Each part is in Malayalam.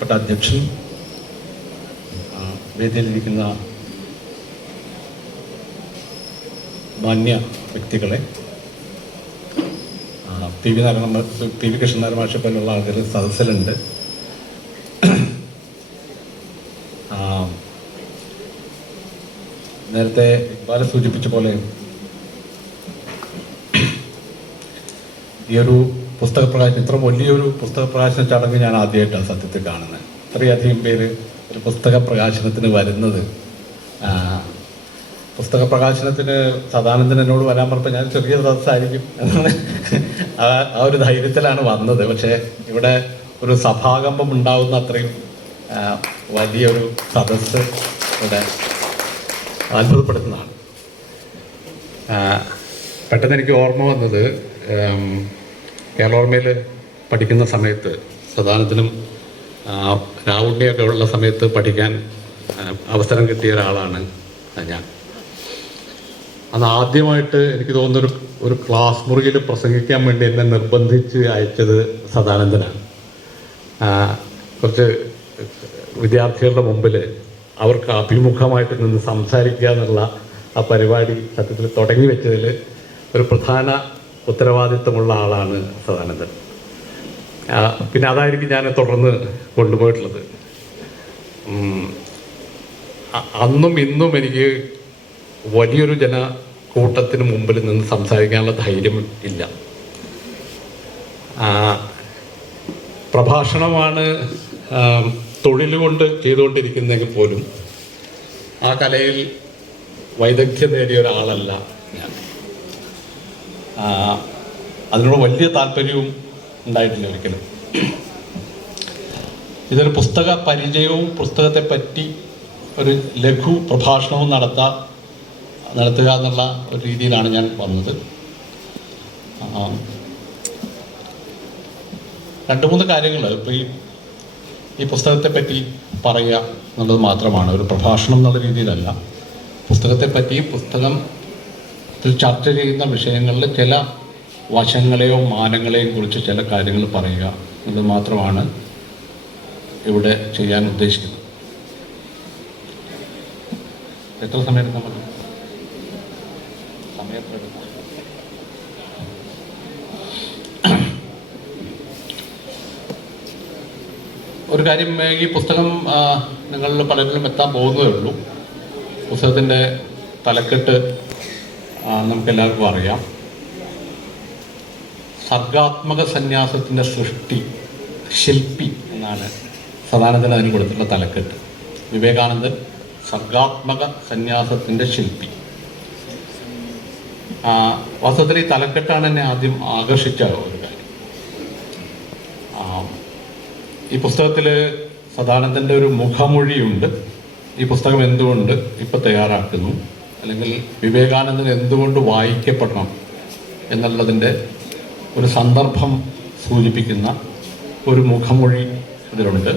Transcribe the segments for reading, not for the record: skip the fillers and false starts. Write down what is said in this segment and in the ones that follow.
പ്രിയപ്പെട്ട അധ്യക്ഷൻ, വേദിയിലിരിക്കുന്ന മാന്യ വ്യക്തികളെ, പി വി കൃഷ്ണനാരായണ മാഷെ പോലുള്ള ആൾക്കാർ സദസ്സിലുണ്ട്. നേരത്തെ ഇക്ബാൽ സൂചിപ്പിച്ച പോലെ ഈ ഒരു പുസ്തക പ്രകാശനം, ഇത്ര വലിയൊരു പുസ്തക പ്രകാശന ചടങ്ങ് ഞാൻ ആദ്യമായിട്ടാണ് സത്യത്തിൽ കാണുന്നത്. ഇത്രയധികം പേര് ഒരു പുസ്തക പ്രകാശനത്തിന് വരുന്നത്. പുസ്തക പ്രകാശനത്തിന് സദാനന്ദൻ എന്നോട് വരാൻ പറഞ്ഞപ്പോൾ ഞാൻ ചെറിയ സദസ്സായിരിക്കും ആ ഒരു ധൈര്യത്തിലാണ് വന്നത്. പക്ഷേ ഇവിടെ ഒരു സഭാകമ്പം ഉണ്ടാകുന്ന അത്രയും വലിയൊരു സദസ്സ് ഇവിടെ അത്ഭുതപ്പെടുത്തുന്നതാണ്. പെട്ടെന്ന് എനിക്ക് ഓർമ്മ വന്നത്, കേരളോർമയിൽ പഠിക്കുന്ന സമയത്ത് സദാനന്ദനും രാവുണ്ണിയൊക്കെ ഉള്ള സമയത്ത് പഠിക്കാൻ അവസരം കിട്ടിയ ഒരാളാണ് ഞാൻ. അന്ന് ആദ്യമായിട്ട് എനിക്ക് തോന്നുന്നൊരു ഒരു ക്ലാസ് മുറിയിൽ പ്രസംഗിക്കാൻ വേണ്ടി എന്നെ നിർബന്ധിച്ച് അയച്ചത് സദാനന്ദനാണ്. കുറച്ച് വിദ്യാർത്ഥികളുടെ മുമ്പിൽ അവർക്ക് അഭിമുഖമായിട്ട് നിന്ന് സംസാരിക്കുക എന്നുള്ള ആ പരിപാടി സത്യത്തിൽ തുടങ്ങി വെച്ചതിൽ ഒരു പ്രധാന ഉത്തരവാദിത്വമുള്ള ആളാണ് സദാനന്ദൻ. പിന്നെ അതായിരിക്കും ഞാൻ തുടർന്ന് കൊണ്ടുപോയിട്ടുള്ളത്. അന്നും ഇന്നും എനിക്ക് വലിയൊരു ജനക്കൂട്ടത്തിന് മുമ്പിൽ നിന്ന് സംസാരിക്കാനുള്ള ധൈര്യം ഇല്ല. പ്രഭാഷണമാണ് തൊഴിലുകൊണ്ട് ചെയ്തുകൊണ്ടിരിക്കുന്നെങ്കിൽ പോലും ആ കലയിൽ വൈദഗ്ധ്യം നേടിയ ഒരാളല്ല ഞാൻ. അതിനോട് വലിയ താല്പര്യവും ഉണ്ടായിട്ടില്ല ഒരിക്കലും. ഇതൊരു പുസ്തക പരിചയവും പുസ്തകത്തെ പറ്റി ഒരു ലഘു പ്രഭാഷണവും നടത്തുക എന്നുള്ള ഒരു രീതിയിലാണ് ഞാൻ വന്നത്. 2-3 കാര്യങ്ങൾ ഇപ്പോൾ ഈ പുസ്തകത്തെ പറ്റി പറയുക എന്നുള്ളത് മാത്രമാണ്, ഒരു പ്രഭാഷണം എന്നുള്ള രീതിയിലല്ല. പുസ്തകത്തെപ്പറ്റി പുസ്തകത്തിൽ ചർച്ച ചെയ്യുന്ന വിഷയങ്ങളിൽ ചില വശങ്ങളെയോ മാനങ്ങളെയും കുറിച്ച് ചില കാര്യങ്ങൾ പറയുക എന്നത് മാത്രമാണ് ഇവിടെ ചെയ്യാൻ ഉദ്ദേശിക്കുന്നത്. എത്ര സമയം എടുക്കാൻ പറ്റും? ഒരു കാര്യം, ഈ പുസ്തകം നിങ്ങളിൽ പലരിലും എത്താൻ പോകുന്നതേ ഉള്ളൂ. പുസ്തകത്തിൻ്റെ തലക്കെട്ട് നമുക്കെല്ലാവർക്കും അറിയാം. സർഗാത്മക സന്യാസത്തിൻ്റെ സൃഷ്ടി, ശില്പി എന്നാണ് സദാനന്ദൻ അതിന് കൊടുത്തിട്ടുള്ള തലക്കെട്ട്. വിവേകാനന്ദൻ സർഗാത്മക സന്യാസത്തിൻ്റെ ശില്പി. വാസ്തവത്തിൽ ഈ തലക്കെട്ടാണ് എന്നെ ആദ്യം ആകർഷിച്ച ഒരു കാര്യം. ഈ പുസ്തകത്തിൽ സദാനന്ദൻ്റെ ഒരു മുഖമൊഴിയുണ്ട്. ഈ പുസ്തകം എന്തുകൊണ്ട് ഇപ്പോൾ തയ്യാറാക്കുന്നു, അല്ലെങ്കിൽ വിവേകാനന്ദൻ എന്തുകൊണ്ട് വായിക്കപ്പെടണം എന്നുള്ളതിൻ്റെ ഒരു സന്ദർഭം സൂചിപ്പിക്കുന്ന ഒരു മുഖമൊഴി ഇതിലുണ്ട്.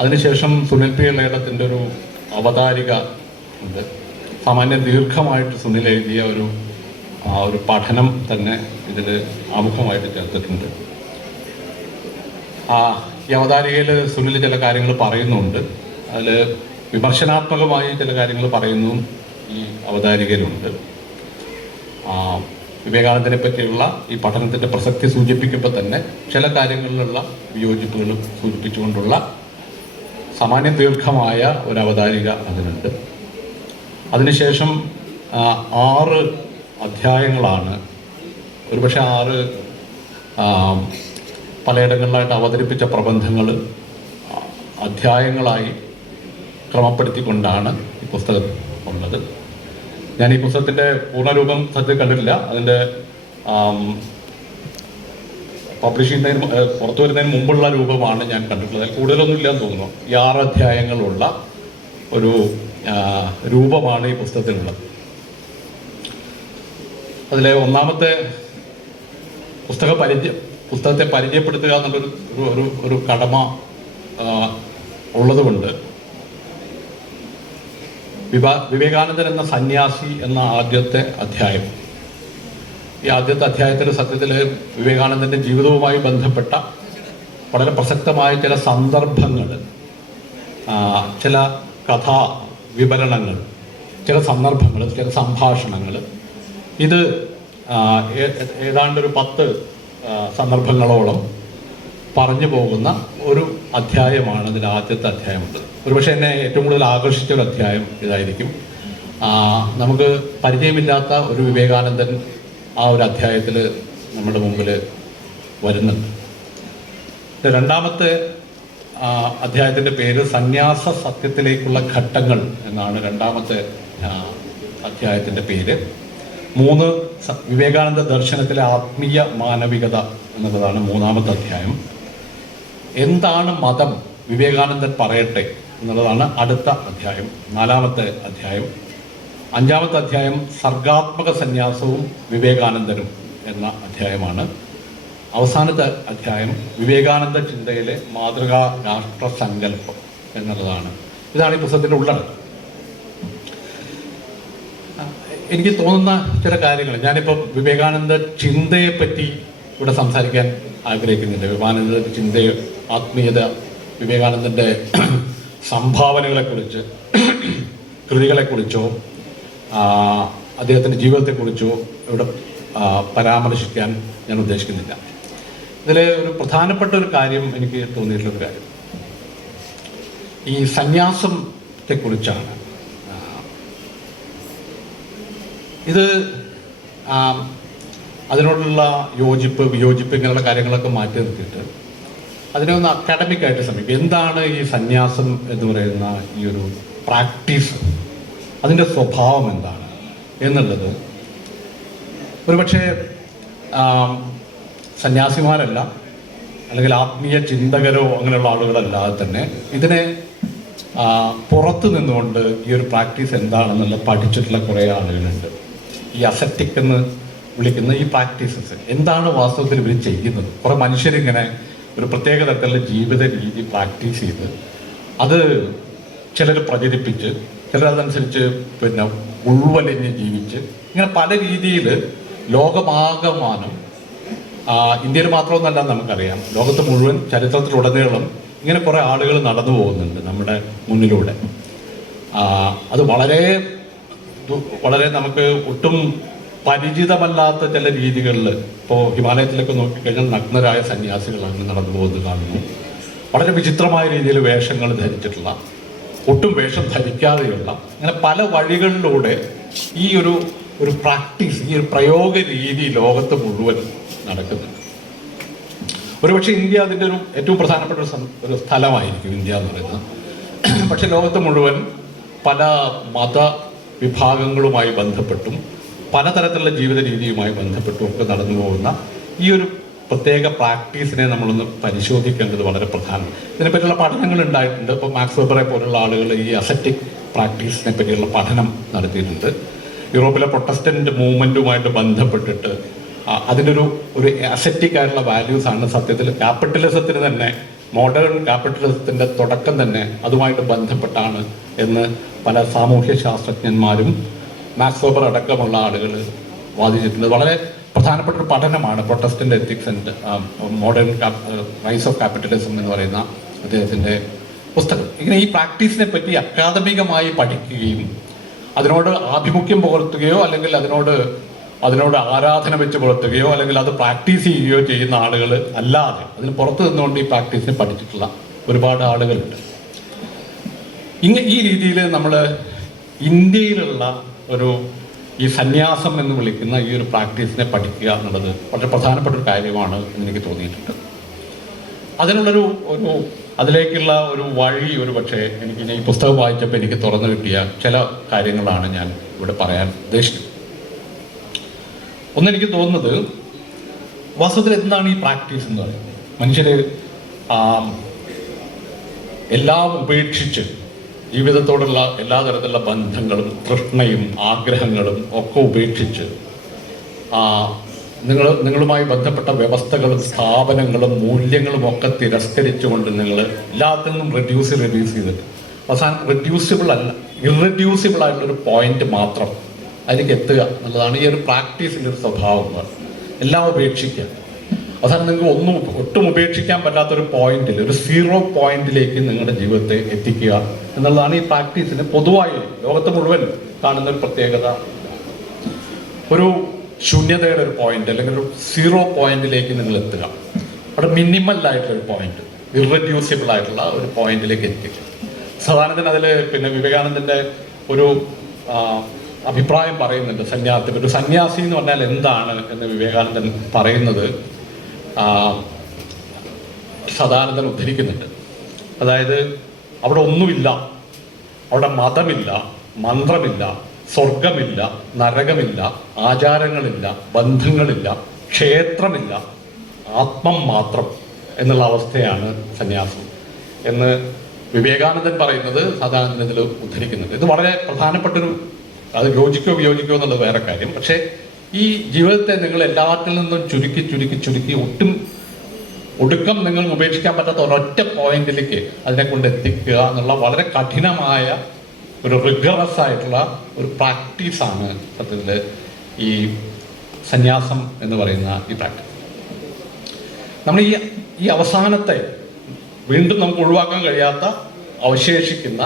അതിനുശേഷം സുനിൽ പി ഇളയിടത്തിൻ്റെ ഒരു അവതാരിക ഉണ്ട്. സാമാന്യം ദീർഘമായിട്ട് സുനിൽ എഴുതിയ ഒരു പഠനം തന്നെ ഇതിൽ ആമുഖമായിട്ട് ചേർത്തിട്ടുണ്ട്. ഈ അവതാരികയിൽ സുനിൽ ചില കാര്യങ്ങൾ പറയുന്നുണ്ട്. അതിൽ വിമർശനാത്മകമായി ചില കാര്യങ്ങൾ പറയുന്നതും ഈ അവതാരികയിലുണ്ട്. വിവേകാനന്ദനെ പറ്റിയുള്ള ഈ പഠനത്തിൻ്റെ പ്രസക്തി സൂചിപ്പിക്കുമ്പോൾ തന്നെ ചില കാര്യങ്ങളിലുള്ള വിയോജിപ്പുകളും സൂചിപ്പിച്ചുകൊണ്ടുള്ള സാമാന്യം ദീർഘമായ ഒരു അവതാരിക അതിനുണ്ട്. അതിനുശേഷം 6 അധ്യായങ്ങളാണ്, ഒരുപക്ഷെ 6 പലയിടങ്ങളിലായിട്ട് അവതരിപ്പിച്ച പ്രബന്ധങ്ങൾ അധ്യായങ്ങളായി ക്രമപ്പെടുത്തിക്കൊണ്ടാണ് ഈ പുസ്തകം ഉള്ളത്. ഞാൻ ഈ പുസ്തകത്തിൻ്റെ പൂർണ്ണരൂപം സത്യത്തിൽ കണ്ടിട്ടില്ല. അതിൻ്റെ പബ്ലിഷ് ചെയ്യുന്നതിന് പുറത്തു വരുന്നതിന് മുമ്പുള്ള രൂപമാണ് ഞാൻ കണ്ടിട്ടുള്ളത്. അതിൽ കൂടുതലൊന്നും ഇല്ലയെന്ന് തോന്നുന്നു. ഈ 6 അധ്യായങ്ങളുള്ള ഒരു രൂപമാണ് ഈ പുസ്തകത്തിനുള്ളത്. അതിലെ ഒന്നാമത്തെ പുസ്തകത്തെ പരിചയപ്പെടുത്തുക എന്നുള്ളൊരു കടമ ഉള്ളതുകൊണ്ട് വിവേകാനന്ദൻ എന്ന സന്യാസി എന്ന ആദ്യത്തെ അധ്യായം, ഈ ആദ്യത്തെ അധ്യായത്തിൽ സത്യത്തിൽ വിവേകാനന്ദൻ്റെ ജീവിതവുമായി ബന്ധപ്പെട്ട വളരെ പ്രസക്തമായ ചില സന്ദർഭങ്ങൾ, ചില കഥാ വിവരണങ്ങൾ, ചില സന്ദർഭങ്ങൾ, ചില സംഭാഷണങ്ങൾ, ഇത് ഏതാണ്ടൊരു 10 സന്ദർഭങ്ങളോളം പറഞ്ഞു പോകുന്ന ഒരു അധ്യായമാണ് ഇതിൽ ആദ്യത്തെ അധ്യായമുള്ളത്. ഒരുപക്ഷെ എന്നെ ഏറ്റവും കൂടുതൽ ആകർഷിച്ച ഒരു അധ്യായം ഇതായിരിക്കും. നമുക്ക് പരിചയമില്ലാത്ത ഒരു വിവേകാനന്ദൻ ആ ഒരു അധ്യായത്തിൽ നമ്മുടെ മുമ്പിൽ വരുന്നുണ്ട്. രണ്ടാമത്തെ അധ്യായത്തിൻ്റെ പേര് സന്യാസ സത്യത്തിലേക്കുള്ള ഘട്ടങ്ങൾ എന്നാണ് രണ്ടാമത്തെ അധ്യായത്തിൻ്റെ പേര്. 3 വിവേകാനന്ദ ദർശനത്തിലെ ആത്മീയ മാനവികത എന്നുള്ളതാണ് മൂന്നാമത്തെ അധ്യായം. എന്താണ് മതം, വിവേകാനന്ദൻ പറയട്ടെ എന്നുള്ളതാണ് അടുത്ത അധ്യായം, 4ാമത്തെ അധ്യായം. 5ാമത്തെ അധ്യായം സർഗാത്മക സന്യാസവും വിവേകാനന്ദനും എന്ന അധ്യായമാണ്. അവസാനത്തെ അധ്യായം വിവേകാനന്ദ ചിന്തയിലെ മാതൃകാ രാഷ്ട്ര സങ്കല്പം എന്നുള്ളതാണ്. ഇതാണ് ഈ പുസ്തകത്തിൻ്റെ ഉള്ളടക്കം. എനിക്ക് തോന്നുന്ന ചില കാര്യങ്ങൾ ഞാനിപ്പോൾ വിവേകാനന്ദ ചിന്തയെപ്പറ്റി ഇവിടെ സംസാരിക്കാൻ ആഗ്രഹിക്കുന്നില്ല. വിവേകാനന്ദൻ്റെ ചിന്തയോ ആത്മീയത, വിവേകാനന്ദൻ്റെ സംഭാവനകളെക്കുറിച്ച്, കൃതികളെക്കുറിച്ചോ അദ്ദേഹത്തിൻ്റെ ജീവിതത്തെക്കുറിച്ചോ ഇവിടെ പരാമർശിക്കാൻ ഞാൻ ഉദ്ദേശിക്കുന്നില്ല. ഇതിൽ ഒരു പ്രധാനപ്പെട്ട ഒരു കാര്യം എനിക്ക് തോന്നിയിട്ടുള്ളൊരു കാര്യം ഈ സന്യാസത്തെക്കുറിച്ചാണ്. ഇത് അതിനോടുള്ള യോജിപ്പ്, വിയോജിപ്പ്, ഇങ്ങനെയുള്ള കാര്യങ്ങളൊക്കെ മാറ്റി നിർത്തിയിട്ട് അതിനെ ഒന്ന് അക്കാഡമിക്കായിട്ട് സമീപിക്കും. എന്താണ് ഈ സന്യാസം എന്ന് പറയുന്ന ഈ ഒരു പ്രാക്ടീസ്, അതിൻ്റെ സ്വഭാവം എന്താണ് എന്നുള്ളത് ഒരുപക്ഷെ സന്യാസിമാരല്ല, അല്ലെങ്കിൽ ആത്മീയ ചിന്തകരോ അങ്ങനെയുള്ള ആളുകളല്ലാതെ തന്നെ ഇതിനെ പുറത്തു നിന്നുകൊണ്ട് ഈ ഒരു പ്രാക്ടീസ് എന്താണെന്നുള്ള പഠിച്ചിട്ടുള്ള കുറേ ആളുകളുണ്ട്. ഈ അസെപ്റ്റിക് എന്ന് വിളിക്കുന്ന ഈ പ്രാക്ടീസസ് എന്താണ് വാസ്തവത്തിൽ ഇവർ ചെയ്യുന്നത്? കുറേ മനുഷ്യരിങ്ങനെ ഒരു പ്രത്യേക തരത്തിലുള്ള ജീവിത രീതി പ്രാക്ടീസ് ചെയ്ത് അത് ചിലർ പ്രചരിപ്പിച്ച്, ചിലരതനുസരിച്ച് ഉൾവലിഞ്ഞ് ജീവിച്ച്, ഇങ്ങനെ പല രീതിയിൽ ലോകമാകമാനം, ഇന്ത്യയിൽ മാത്രമൊന്നല്ല നമുക്കറിയാം, ലോകത്ത് മുഴുവൻ ചരിത്രത്തിലുടനീളം ഇങ്ങനെ കുറേ ആളുകൾ നടന്നു പോകുന്നുണ്ട് നമ്മുടെ മുന്നിലൂടെ. അത് വളരെ വളരെ നമുക്ക് ഒട്ടും പരിചിതമല്ലാത്ത ചില രീതികളിൽ, ഇപ്പോൾ ഹിമാലയത്തിലൊക്കെ നോക്കിക്കഴിഞ്ഞാൽ നഗ്നരായ സന്യാസികളാണ് നടന്നു പോകുന്നത് കാണുന്നു. വളരെ വിചിത്രമായ രീതിയിൽ വേഷങ്ങൾ ധരിച്ചിട്ടുള്ള, ഒട്ടും വേഷം ധരിക്കാതെയുള്ള, അങ്ങനെ പല വഴികളിലൂടെ ഈ ഒരു പ്രാക്ടീസ്, ഈ ഒരു പ്രയോഗ രീതി ലോകത്ത് മുഴുവൻ നടക്കുന്നുണ്ട്. ഒരുപക്ഷെ ഇന്ത്യ അതിൻ്റെ ഏറ്റവും പ്രധാനപ്പെട്ട ഒരു സ്ഥലമായിരിക്കും ഇന്ത്യ എന്ന് പറയുന്നത്. പക്ഷെ ലോകത്ത് മുഴുവൻ പല മത വിഭാഗങ്ങളുമായി ബന്ധപ്പെട്ടും പലതരത്തിലുള്ള ജീവിത രീതിയുമായി ബന്ധപ്പെട്ടും ഒക്കെ നടന്നു പോകുന്ന ഈ ഒരു പ്രത്യേക പ്രാക്ടീസിനെ നമ്മളൊന്ന് പരിശോധിക്കേണ്ടത് വളരെ പ്രധാനമാണ്. ഇതിനെപ്പറ്റിയുള്ള പഠനങ്ങൾ ഉണ്ടായിട്ടുണ്ട്. ഇപ്പോൾ മാക്സ് വെബറെ പോലുള്ള ആളുകൾ ഈ അസെറ്റിക് പ്രാക്ടീസിനെ പറ്റിയുള്ള പഠനം നടത്തിയിട്ടുണ്ട്. യൂറോപ്പിലെ പ്രൊട്ടസ്റ്റന്റ് മൂവ്മെൻറ്റുമായിട്ട് ബന്ധപ്പെട്ടിട്ട് അതിൻ്റെ ഒരു അസെറ്റിക് ആയിട്ടുള്ള വാല്യൂസാണ് സത്യത്തിൽ ക്യാപിറ്റലിസത്തിന് തന്നെ, മോഡേൺ ക്യാപിറ്റലിസത്തിൻ്റെ തുടക്കം തന്നെ അതുമായിട്ട് ബന്ധപ്പെട്ടാണ് എന്ന് പല സാമൂഹ്യ ശാസ്ത്രജ്ഞന്മാരും മാക്സ് വെബർ അടക്കമുള്ള ആളുകൾ വാദിച്ചിട്ടുണ്ട്. വളരെ പ്രധാനപ്പെട്ട ഒരു പഠനമാണ് Protestant ethics and modern rise of capitalism എന്ന് പറയുന്ന അദ്ദേഹത്തിൻ്റെ പുസ്തകം. ഇങ്ങനെ ഈ പ്രാക്ടീസിനെ പറ്റി അക്കാദമികമായി പഠിക്കുകയും അതിനോട് ആഭിമുഖ്യം പുലർത്തുകയോ അല്ലെങ്കിൽ അതിനോട് ആരാധന വെച്ച് പുലർത്തുകയോ അല്ലെങ്കിൽ അത് പ്രാക്ടീസ് ചെയ്യുകയോ ചെയ്യുന്ന ആളുകൾ അല്ലാതെ അതിന് പുറത്തു നിന്നുകൊണ്ട് ഈ പ്രാക്ടീസിനെ പഠിച്ചിട്ടുള്ള ഒരുപാട് ആളുകളുണ്ട്. ഈ രീതിയിൽ നമ്മൾ ഇന്ത്യയിലുള്ള ഈ സന്യാസം എന്ന് വിളിക്കുന്ന ഈ ഒരു പ്രാക്ടീസിനെ പഠിക്കുക എന്നുള്ളത് വളരെ പ്രധാനപ്പെട്ട ഒരു കാര്യമാണ് എന്ന് എനിക്ക് തോന്നിയിട്ടുണ്ട്. അതിലേക്കുള്ള ഒരു വഴി പക്ഷേ എനിക്ക് ഈ പുസ്തകം വായിച്ചപ്പോൾ എനിക്ക് തുറന്നു കിട്ടിയ ചില കാര്യങ്ങളാണ് ഞാൻ ഇവിടെ പറയാൻ ഉദ്ദേശിക്കുന്നത്. ഒന്നെനിക്ക് തോന്നുന്നത്, വാസ്തവത്തിൽ എന്താണ് ഈ പ്രാക്ടീസ് എന്ന് പറയുന്നത്? മനുഷ്യർ എല്ലാം ഉപേക്ഷിച്ച് ജീവിതത്തോടുള്ള എല്ലാ തരത്തിലുള്ള ബന്ധങ്ങളും തൃഷ്ണയും ആഗ്രഹങ്ങളും ഒക്കെ ഉപേക്ഷിച്ച് നിങ്ങളുമായി ബന്ധപ്പെട്ട വ്യവസ്ഥകളും സ്ഥാപനങ്ങളും മൂല്യങ്ങളും ഒക്കെ തിരസ്കരിച്ചുകൊണ്ട് നിങ്ങൾ എല്ലാത്തിൽ നിന്നും റെഡ്യൂസ് ചെയ്തിട്ട് അവസാനം ഇറഡ്യൂസിബിൾ ആയിട്ടുള്ളൊരു പോയിന്റ് മാത്രം അതിലേക്ക് എത്തുക എന്നുള്ളതാണ് ഈ ഒരു പ്രാക്ടീസിൻ്റെ ഒരു സ്വഭാവം. എല്ലാം ഉപേക്ഷിക്കുക. അവസാനം നിങ്ങൾക്ക് ഒട്ടും ഉപേക്ഷിക്കാൻ പറ്റാത്തൊരു പോയിന്റിൽ, ഒരു 0 പോയിന്റിലേക്ക് നിങ്ങളുടെ ജീവിതത്തെ എത്തിക്കുക എന്നുള്ളതാണ് ഈ പ്രാക്ടീസിന് പൊതുവായി ലോകത്ത് മുഴുവൻ കാണുന്ന ഒരു പ്രത്യേകത. ഒരു ശൂന്യതയുടെ ഒരു പോയിന്റ് അല്ലെങ്കിൽ ഒരു 0 പോയിന്റിലേക്ക് നിങ്ങൾ എത്തുക. അവിടെ മിനിമൽ ആയിട്ടുള്ള ഒരു പോയിന്റ്, ഇറഡ്യൂസിബിൾ ആയിട്ടുള്ള ഒരു പോയിന്റിലേക്ക് എത്തിക്കുക. സാധാരണത്തിന് അതിൽ വിവേകാനന്ദന്റെ ഒരു അഭിപ്രായം പറയുന്നുണ്ട്. ഒരു സന്യാസി എന്ന് പറഞ്ഞാൽ എന്താണ് എന്ന് വിവേകാനന്ദൻ പറയുന്നത് സദാനന്ദൻ ഉദ്ധരിക്കുന്നുണ്ട്. അതായത് അവിടെ ഒന്നുമില്ല, അവിടെ മതമില്ല, മന്ത്രമില്ല, സ്വർഗമില്ല, നരകമില്ല, ആചാരങ്ങളില്ല, ബന്ധങ്ങളില്ല, ക്ഷേത്രമില്ല, ആത്മം മാത്രം എന്നുള്ള അവസ്ഥയാണ് സന്യാസം എന്ന് വിവേകാനന്ദൻ പറയുന്നത് സദാനന്ദൻ ഇതിൽ ഉദ്ധരിക്കുന്നുണ്ട്. ഇത് വളരെ പ്രധാനപ്പെട്ടൊരു, അത് യോജിക്കോ വിയോജിക്കോ എന്നുള്ളത് വേറെ കാര്യം. പക്ഷേ ഈ ജീവിതത്തെ നിങ്ങൾ എല്ലാത്തിൽ നിന്നും ചുരുക്കി ചുരുക്കി ചുരുക്കി ഒടുക്കം നിങ്ങൾ ഉപേക്ഷിക്കാൻ പറ്റാത്ത ഒരൊറ്റ പോയിന്റിലേക്ക് അതിനെ കൊണ്ട് എത്തിക്കുക എന്നുള്ള വളരെ കഠിനമായ ഒരു റിഗറസ് ആയിട്ടുള്ള ഒരു പ്രാക്ടീസാണ് സത്യത്തിൽ ഈ സന്യാസം എന്ന് പറയുന്ന ഈ പ്രാക്ടീസ്. നമ്മൾ ഈ അവസാനത്തെ വീണ്ടും നമുക്ക് ഒഴിവാക്കാൻ കഴിയാത്ത അവശേഷിക്കുന്ന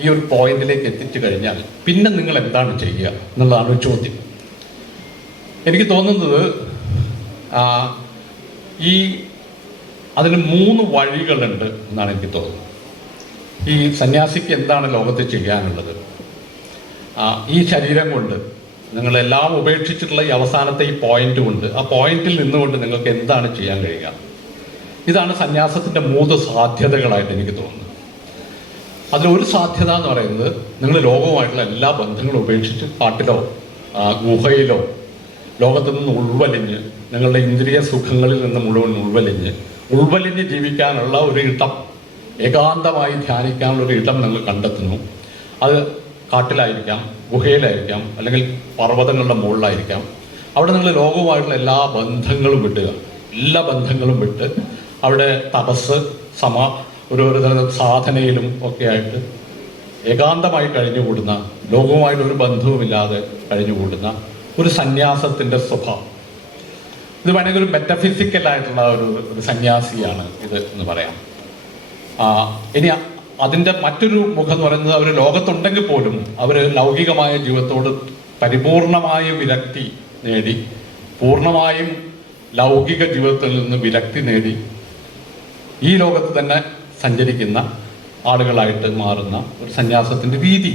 ഈ ഒരു പോയിന്റിലേക്ക് എത്തിച്ചു കഴിഞ്ഞാൽ പിന്നെ നിങ്ങൾ എന്താണ് ചെയ്യുക എന്നുള്ളതാണ് ഒരു ചോദ്യം. എനിക്ക് തോന്നുന്നത് അതിന് 3 വഴികളുണ്ട് എന്നാണ് എനിക്ക് തോന്നുന്നത്. ഈ സന്യാസിക്ക് എന്താണ് ലോകത്ത് ചെയ്യാനുള്ളത്? ഈ ശരീരം കൊണ്ട് നിങ്ങളെല്ലാം ഉപേക്ഷിച്ചിട്ടുള്ള ഈ അവസാനത്തെ ഈ പോയിന്റ് കൊണ്ട്, ആ പോയിന്റിൽ നിന്നുകൊണ്ട് നിങ്ങൾക്ക് എന്താണ് ചെയ്യാൻ കഴിയുക? ഇതാണ് സന്യാസത്തിൻ്റെ 3 സാധ്യതകളായിട്ട് എനിക്ക് തോന്നുന്നത്. അതിലൊരു സാധ്യത എന്ന് പറയുന്നത് നിങ്ങൾ ലോകവുമായിട്ടുള്ള എല്ലാ ബന്ധങ്ങളും ഉപേക്ഷിച്ച് കാട്ടിലോ ഗുഹയിലോ ലോകത്തു നിന്ന് ഉൾവലിഞ്ഞ് നിങ്ങളുടെ ഇന്ദ്രിയ സുഖങ്ങളിൽ നിന്ന് മുഴുവൻ ഉൾവലിഞ്ഞ് ജീവിക്കാനുള്ള ഒരു ഇടം, ഏകാന്തമായി ധ്യാനിക്കാനുള്ള ഒരു ഇടം നിങ്ങൾ കണ്ടെത്തുന്നു. അത് കാട്ടിലായിരിക്കാം, ഗുഹയിലായിരിക്കാം, അല്ലെങ്കിൽ പർവ്വതങ്ങളുടെ മുകളിലായിരിക്കാം. അവിടെ നിങ്ങൾ ലോകവുമായിട്ടുള്ള എല്ലാ ബന്ധങ്ങളും വിട്ട് അവിടെ തപസ്, ഒരു സാധനയിലും ഒക്കെ ആയിട്ട് ഏകാന്തമായി കഴിഞ്ഞുകൂടുന്ന, ലോകവുമായിട്ടൊരു ബന്ധവുമില്ലാതെ കഴിഞ്ഞുകൂടുന്ന ഒരു സന്യാസത്തിൻ്റെ സ്വഭാവം. ഇത് വേണമെങ്കിൽ ഒരു മെറ്റഫിസിക്കലായിട്ടുള്ള ഒരു സന്യാസിയാണ് ഇത് എന്ന് പറയാം. ഇനി അതിൻ്റെ മറ്റൊരു മുഖം എന്ന് പറയുന്നത്, അവർ ലോകത്തുണ്ടെങ്കിൽ പോലും അവർ ലൗകികമായ ജീവിതത്തോട് പരിപൂർണമായ വിരക്തി നേടി, പൂർണ്ണമായും ലൗകിക ജീവിതത്തിൽ നിന്ന് വിരക്തി നേടി ഈ ലോകത്ത് തന്നെ സഞ്ചരിക്കുന്ന ആളുകളായിട്ട് മാറുന്ന ഒരു സന്യാസത്തിൻ്റെ രീതി.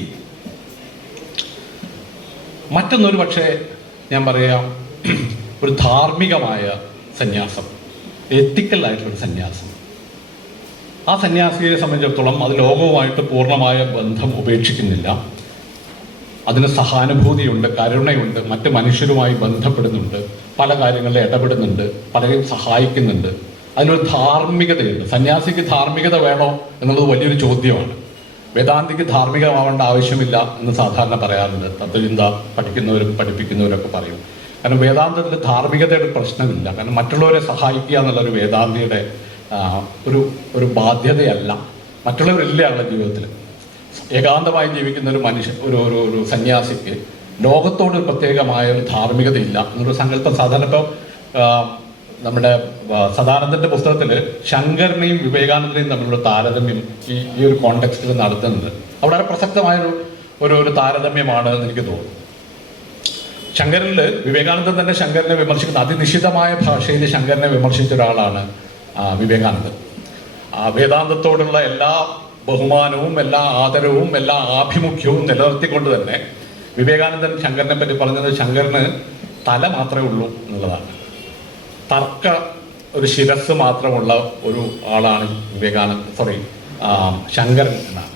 മറ്റൊന്നൊരു പക്ഷേ ഞാൻ പറയാം, ഒരു ധാർമ്മികമായ സന്യാസം, എത്തിക്കലായിട്ടുള്ളൊരു സന്യാസം. ആ സന്യാസിയെ സംബന്ധിച്ചിടത്തോളം അത് ലോകവുമായിട്ട് പൂർണ്ണമായ ബന്ധം ഉപേക്ഷിക്കുന്നില്ല. അതിന് സഹാനുഭൂതിയുണ്ട്, കരുണയുണ്ട്, മറ്റ് മനുഷ്യരുമായി ബന്ധപ്പെടുന്നുണ്ട്, പല കാര്യങ്ങളിൽ ഇടപെടുന്നുണ്ട്, പലരെയും സഹായിക്കുന്നുണ്ട്. അതിനൊരു ധാർമ്മികതയുണ്ട്. സന്യാസിക്ക് ധാർമ്മികത വേണോ എന്നുള്ളത് വലിയൊരു ചോദ്യമാണ്. വേദാന്തിക്ക് ധാർമ്മികമാവേണ്ട ആവശ്യമില്ല എന്ന് സാധാരണ പറയാറുണ്ട്. തത്വചിന്ത പഠിപ്പിക്കുന്നവരൊക്കെ പറയും. കാരണം വേദാന്തത്തിൽ ധാർമ്മികതയുടെ പ്രശ്നമില്ല. കാരണം മറ്റുള്ളവരെ സഹായിക്കുക എന്നുള്ളൊരു വേദാന്തിയുടെ ഒരു ബാധ്യതയല്ല. മറ്റുള്ളവരില്ല അവരുടെ ജീവിതത്തിൽ. ഏകാന്തമായി ജീവിക്കുന്ന ഒരു ഒരു സന്യാസിക്ക് ലോകത്തോട് പ്രത്യേകമായ ഒരു ധാർമ്മികതയില്ല എന്നൊരു സങ്കല്പം സാധാരണ. ഇപ്പോൾ നമ്മുടെ സദാനന്ദന്റെ പുസ്തകത്തിൽ ശങ്കരനെയും വിവേകാനന്ദനെയും തമ്മിലുള്ള താരതമ്യം ഈ ഒരു കോണ്ടെക്സ്റ്റിൽ നടത്തുന്നത് വളരെ പ്രസക്തമായൊരു ഒരു താരതമ്യമാണ് എന്ന് എനിക്ക് തോന്നുന്നു. ശങ്കരനിൽ വിവേകാനന്ദൻ തന്നെ ശങ്കരനെ വിമർശിക്കുന്ന, അതിനിശ്ചിതമായ ഭാഷയിൽ ശങ്കരനെ വിമർശിച്ച ഒരാളാണ് വിവേകാനന്ദൻ. വേദാന്തത്തോടുള്ള എല്ലാ ബഹുമാനവും എല്ലാ ആദരവും എല്ലാ ആഭിമുഖ്യവും നിലനിർത്തിക്കൊണ്ട് തന്നെ വിവേകാനന്ദൻ ശങ്കരനെ പറ്റി പറഞ്ഞത് ശങ്കരന് തല മാത്രമേ ഉള്ളൂ എന്നുള്ളതാണ്. ഒരു ശിരസ് മാത്രമുള്ള ഒരു ആളാണ് ശങ്കരൻ എന്നാണ്.